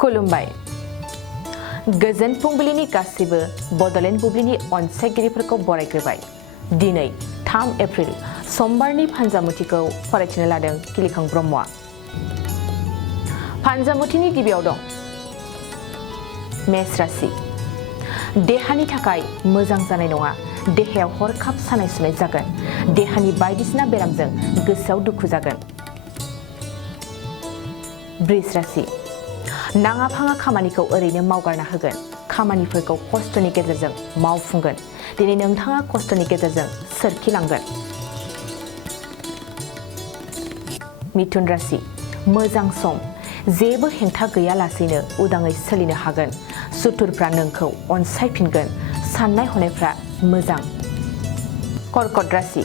खुलुमबाय गोजोन फुंबिलिनि गासिबो बड'लेण्ड बुब्लिनि अनसायगिरिफोरखौ बरायग्रोबाय दिनै 3 एप्रिल समबारनि फानजामुथिखौ फरायथिनो लादों किलिखां ब्रह्मआ फानजामुथिनि गिबियाव दं मेष राशि देहानि थाखाय मोजां जानाय नङा देहायाव हरखाब सानाय सुनाय जागोन देहानि बायदिसिना बेरामजों गोसोआव दुखु जागोन वृष राशि नाङा फाङा खामानिखौ ओरैनो मावगारना होगोन खामानिफोरखौ खस्थ'नि गेजेरजों मावफुंगोन दिनै नोंथाङा खस्थ'नि गेजेरजों सोरखिलांगोन मिथुन राशि मोजां सम जेबो हेंथा गैयालासेनो उदाङै सोलिनो हागोन सुथुरफ्रा नोंखौ अनसायफिनगोन साननाय हनायफ्रा मोजां कर्कट राशि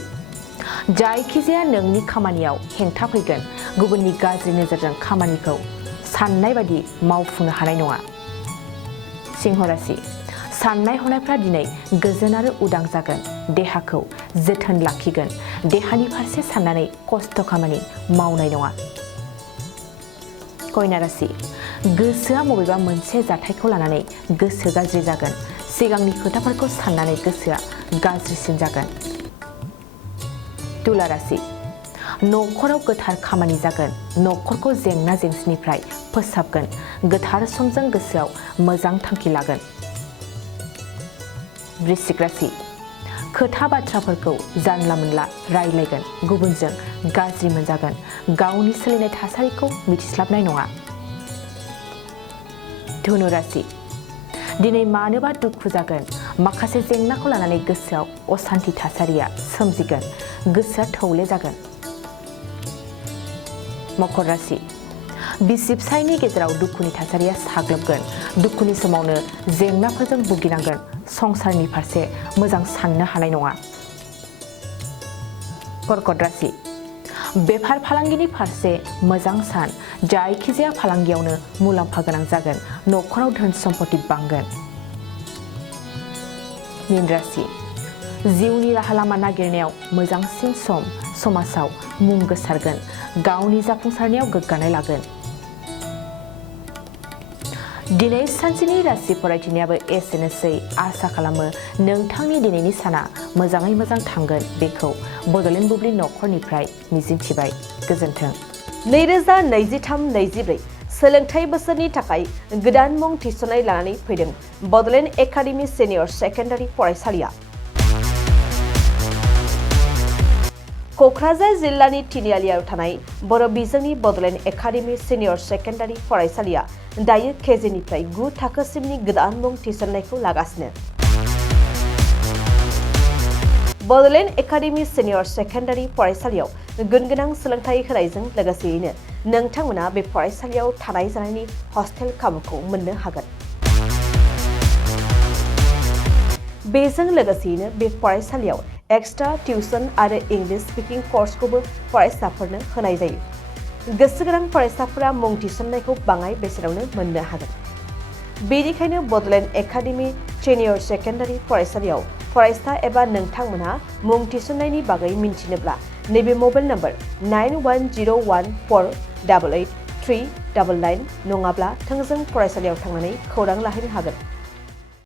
जायखिजाया नोंनि खामानियाव हेंथा फैगोन गुबुननि गाज्रि नोजोरजों खामानिखौ साननाय बायदि मावफुंनो हानाय नङा सिंह राशि साननाय हनायफ्रा दिनै गोजोन आरो उदां जागोन देहाखौ जोथोन लाखिगोन देहानि फारसे साननानै खस्थ' खामानि मावनाय नङा कन्या राशि गोसोआ बबेबा मोनसे जाथायखौ लानानै गोसो गाज्रि जागोन सिगांनि खोथाफोरखौ साननानै गोसोआ गाज्रिसिन जागोन तुला राशि न'खराव गोथार खामानि जागोन न'खरखौ जेंना जेंसिनिफ्राय फोसाबगोन गोथार समजों गोसोआव मोजां थांखि लागोन वृश्चिक राशि खोथा बाथ्राफोरखौ जानला मोनला रायलायगोन गुबुनजों गाज्रि मोनजागोन गावनि सोलिनाय थासारिखौ मिथिस्लाबनाय नङा धनु राशि दिनै मानोबा दुखु जागोन माखासे जेंनाखौ लानानै गोसोआव असान्थि थासारिया सोमजिगोन गोसोआ थौले जागोन मकर राशि बिसि फिसायनि गेजेराव दुखुनि थासारिया साग्लोबगोन दुखुनि समावनो जेंनाफोरजों भुगिनांगोन संसारनि फारसे मोजां साननो हानाय नङा कर्कट राशि बेफार फालांगिनि फारसे मोजां सान जायखिजाया फालांगियावनो मुलाम्फा गोनां जागोन न'खराव धोन सम्पति बांगोन मीन राशि जिउनि राहा लामा नागिरनायाव मोजांसिन सम समाजाव मुं गोसारगोन गावनि जाफुंसारनायाव गोग्गानाय लागोन दिनै सानसेनि राशि फरायथिनायाबो एसेनोसै आसा खालामो नोंथांनि दिनैनि साना मोजाङै मोजां थांगोन बेखौ बड'लेण्ड बुब्लि न'खरनिफ्राय मिजिंथिबाय गोजोन्थों 2023-24 सोलोंथाइ बोसोरनि थाखाय गोदान मुं थिसननाय लानानै फैदों बड'लेण्ड एकाडेमि सिनियर सेकेन्डारि फरायसालिया क'क्राझार जिल्लानि तिनिआलियाव थानाय बर' बिजोंनि बड'लेण्ड एकाडेमि सिनियर सेकेन्डारि फरायसालिया दायो केजिनिफ्राय 9 थाखोसिमनि गोदान मुं थिसननायखौ लागासिनो बड'लेण्ड एकाडेमि सिनियर सेकेन्डारि फरायसालियाव गुनगोनां सोलोंथाइ होनायजों लोगोसेयैनो नोंथांमोना बे फरायसालियाव थानाय जानायनि हस्टेल खाबुखौ मोननो हागोन बेजों लोगोसेयैनो बे फरायसालियाव एक्सट्रा टिउसन आरो इंलिश स्पिकिं कर्सखौबो फरायसाफोरनो होनाय जायो गोसो गोनां फरायसाफोरा मुं थिसननायखौ बाङाय बेसेनावनो मोननो हागोन बेनिखायनो बड'लेण्ड एकाडेमि सिनियर सेकेन्डारि फरायसालियाव फरायसा एबा नोंथांमोनहा मुं थिसननायनि बागै मिन्थिनोब्ला नैबे मबाइल नम्बर 9101488399 नङाब्ला थोंजों फरायसालियाव थांनानै खौरां लाहैनो हागोन